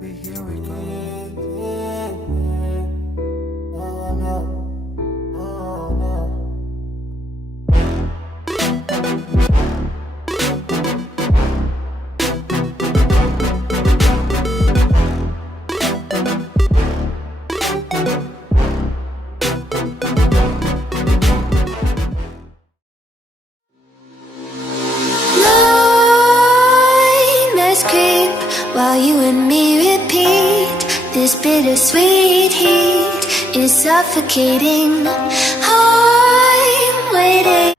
baby, here we go. While you and me repeat, this bittersweet heat is suffocating. I'm waiting.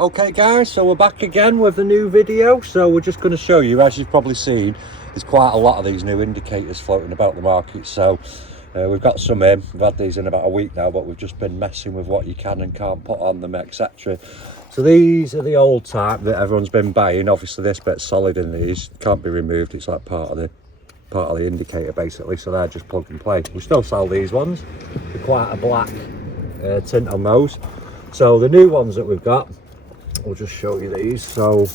Okay guys, so we're back again with a new video. So we're just going to show you, as you've probably seen, there's quite a lot of these new indicators floating about the market. So we've got some in, we've had these in about a week now, but we've just been messing with what you can and can't put on them, etc. So these are the old type that everyone's been buying. Obviously this bit's solid in these, can't be removed, it's like part of the indicator basically, so they're just plug and play. We still sell these ones, they're quite a black tint on those. So the new ones that we've got, I'll just show you these. So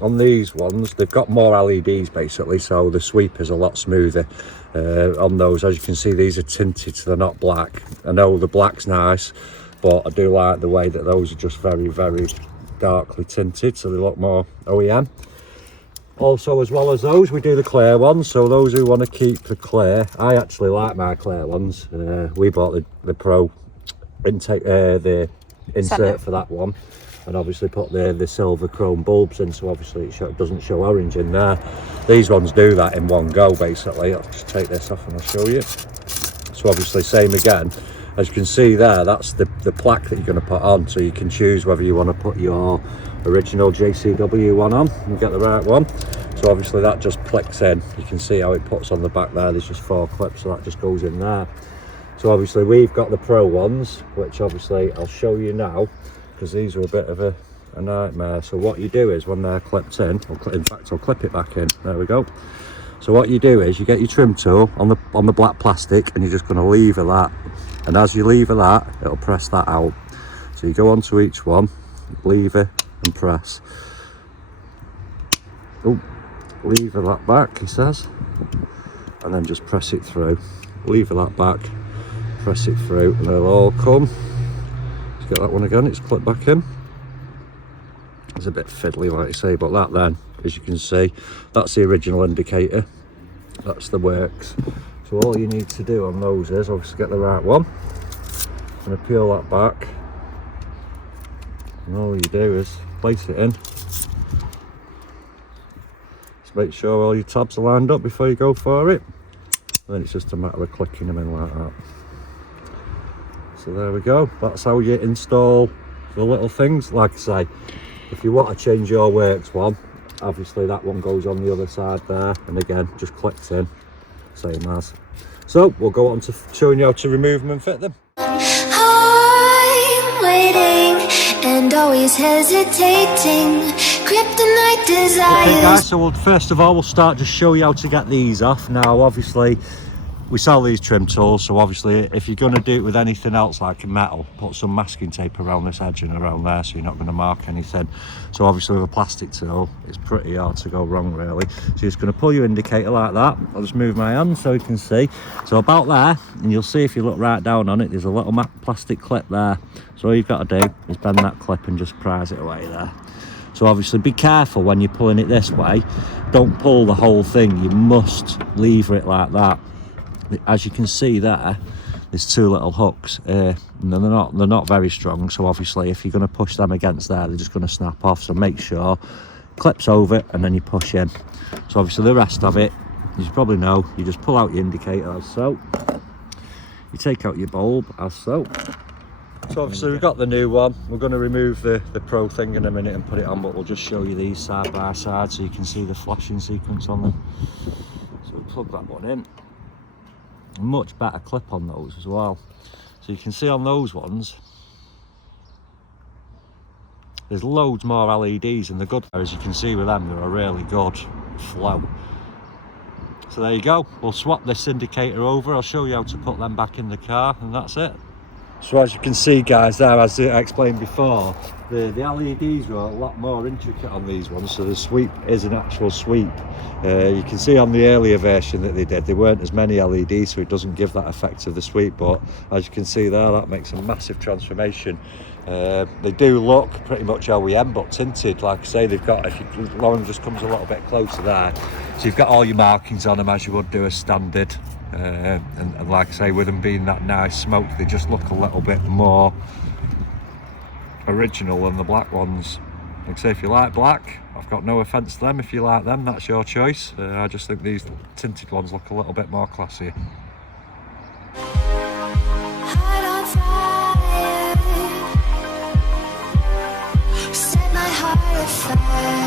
on these ones, they've got more LEDs basically, so the sweep is a lot smoother on those. As you can see, these are tinted, so they're not black. I know the black's nice, but I do like the way that those are just very, very darkly tinted, so they look more OEM. Also, as well as those, we do the clear ones. So those who want to keep the clear, I actually like my clear ones. We bought the Pro intake, the insert for that one, and obviously put the silver chrome bulbs in, so obviously it doesn't show orange in there. These ones do that in one go basically. I'll just take this off and I'll show you. So obviously same again, as you can see there, that's the plaque that you're going to put on, so you can choose whether you want to put your original JCW one on and get the right one. So obviously that just clicks in, you can see how it puts on the back there. There's just 4 clips, so that just goes in there. So obviously we've got the Pro ones, which obviously I'll show you now, because these are a bit of a nightmare. So what you do is when they're clipped in, in fact I'll clip it back in, there we go. So what you do is you get your trim tool on the black plastic, and you're just going to lever that, and as you lever that, it'll press that out. So you go onto each one, lever and press. Oh, lever that back, he says, and then just press it through. Lever that back, press it through, and they'll all come. Let's get that one again, it's clipped back in. It's a bit fiddly like I say, but that then, as you can see, that's the original indicator, that's the works. So all you need to do on those is obviously get the right one, and peel that back, and all you do is place it in. Just make sure all your tabs are lined up before you go for it, and then it's just a matter of clicking them in like that. So there we go, that's how you install the little things. Like I say, if you want to change your works one, obviously that one goes on the other side there, and again just clicks in, same as. So we'll go on to showing you how to remove them and fit them. I'm waiting and always hesitating. Kryptonite desires. Okay guys, so first of all we'll start just show you how to get these off. Now obviously we sell these trim tools, so obviously if you're going to do it with anything else like metal, put some masking tape around this edge and around there, so you're not going to mark anything. So obviously with a plastic tool it's pretty hard to go wrong really. So you're just going to pull your indicator like that. I'll just move my hand so you can see. So about there, and you'll see if you look right down on it, there's a little plastic clip there. So all you've got to do is bend that clip and just prise it away there. So obviously be careful when you're pulling it this way, don't pull the whole thing, you must lever it like that. As you can see there, there's 2 little hooks, and they're not very strong, so obviously if you're going to push them against there, they're just going to snap off. So make sure clips over and then you push in. So obviously the rest of it, as you probably know, you just pull out your indicator as so, you take out your bulb as so. So obviously we've got the new one. We're going to remove the Pro thing in a minute and put it on, but we'll just show you these side by side so you can see the flashing sequence on them. So we plug that one in. Much better clip on those as well. So you can see on those ones there's loads more LEDs, and the good as you can see with them, they're a really good flow. So there you go, we'll swap this indicator over. I'll show you how to put them back in the car, and that's it. So as you can see guys there, as I explained before, the LEDs were a lot more intricate on these ones, so the sweep is an actual sweep. You can see on the earlier version that they did, there weren't as many LEDs, so it doesn't give that effect of the sweep, but as you can see there, that makes a massive transformation. They do look pretty much OEM but tinted. Like I say, they've got, if Lauren just comes a little bit closer there, so you've got all your markings on them as you would do a standard, and like I say, with them being that nice smoke, they just look a little bit more original than the black ones. Like I say, if you like black, I've got no offence to them. If you like them, that's your choice. I just think these tinted ones look a little bit more classy. Heart on fire, set my heart afire.